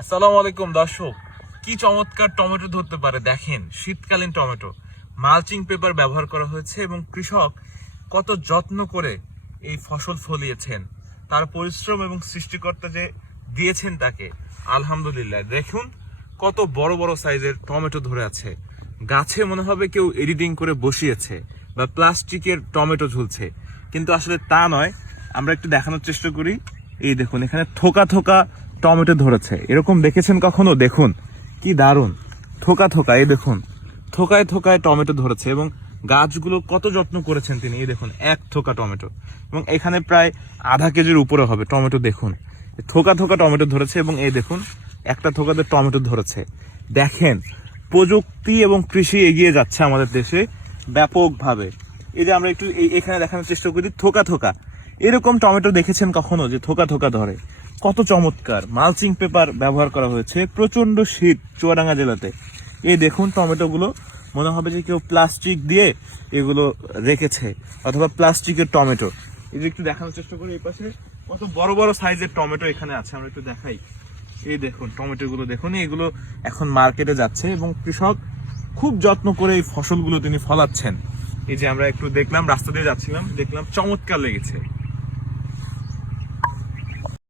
আসসালামু আলাইকুম দর্শক, কি চমৎকার টমেটো ধরতে পারে দেখেন। শীতকালীন টমেটো, মালচিং পেপার ব্যবহার করা হয়েছে এবং কৃষক কত যত্ন করে এই ফসল ফলিয়েছেন। তার পরিশ্রম এবং সৃষ্টিকর্তা যে দিয়েছেন তাকে আলহামদুলিল্লাহ। দেখুন কত বড় বড় সাইজের টমেটো ধরে আছে। গাছে মনে হবে কেউ এডিটিং করে বসিয়েছে বা প্লাস্টিকের টমেটো ঝুলছে, কিন্তু আসলে তা নয়। আমরা একটু দেখানোর চেষ্টা করি। এই দেখুন, এখানে থোকা থোকা টমেটো ধরেছে। এরকম দেখেছেন কখনো? দেখুন কি দারুণ থোকা থোকা। এই দেখুন থোকায় থোকায় টমেটো ধরেছে এবং গাছগুলো কত যত্ন করেছেন তিনি। এই দেখুন এক থোকা টমেটো, এবং এখানে প্রায় আধা কেজির উপরে হবে টমেটো। দেখুন থোকা থোকা টমেটো ধরেছে এবং এই দেখুন একটা থোকাতে টমেটো ধরেছে। দেখেন প্রযুক্তি এবং কৃষি এগিয়ে যাচ্ছে আমাদের দেশে ব্যাপকভাবে। এই যে আমরা একটু এখানে দেখানোর চেষ্টা করি থোকা থোকা। এরকম টমেটো দেখেছেন কখনো যে থোকা থোকা ধরে? কত চমৎকার। মালচিং পেপার ব্যবহার করা হয়েছে। প্রচন্ড শীত চুয়াডাঙ্গা জেলাতে। এই দেখুন টমেটোগুলো মনে হবে যে কেউ প্লাস্টিক দিয়ে এগুলো রেখেছে, অথবা প্লাস্টিকের টমেটো। এই যে একটু দেখানোর চেষ্টা করি, এই পাশে কত বড় বড় সাইজের টমেটো এখানে আছে। আমরা একটু দেখাই। এই দেখুন টমেটোগুলো দেখুন, এগুলো এখন মার্কেটে যাচ্ছে এবং কৃষক খুব যত্ন করে এই ফসলগুলো তিনি ফলাচ্ছেন। এই যে আমরা একটু দেখলাম, রাস্তা দিয়ে যাচ্ছিলাম, দেখলাম চমৎকার লেগেছে।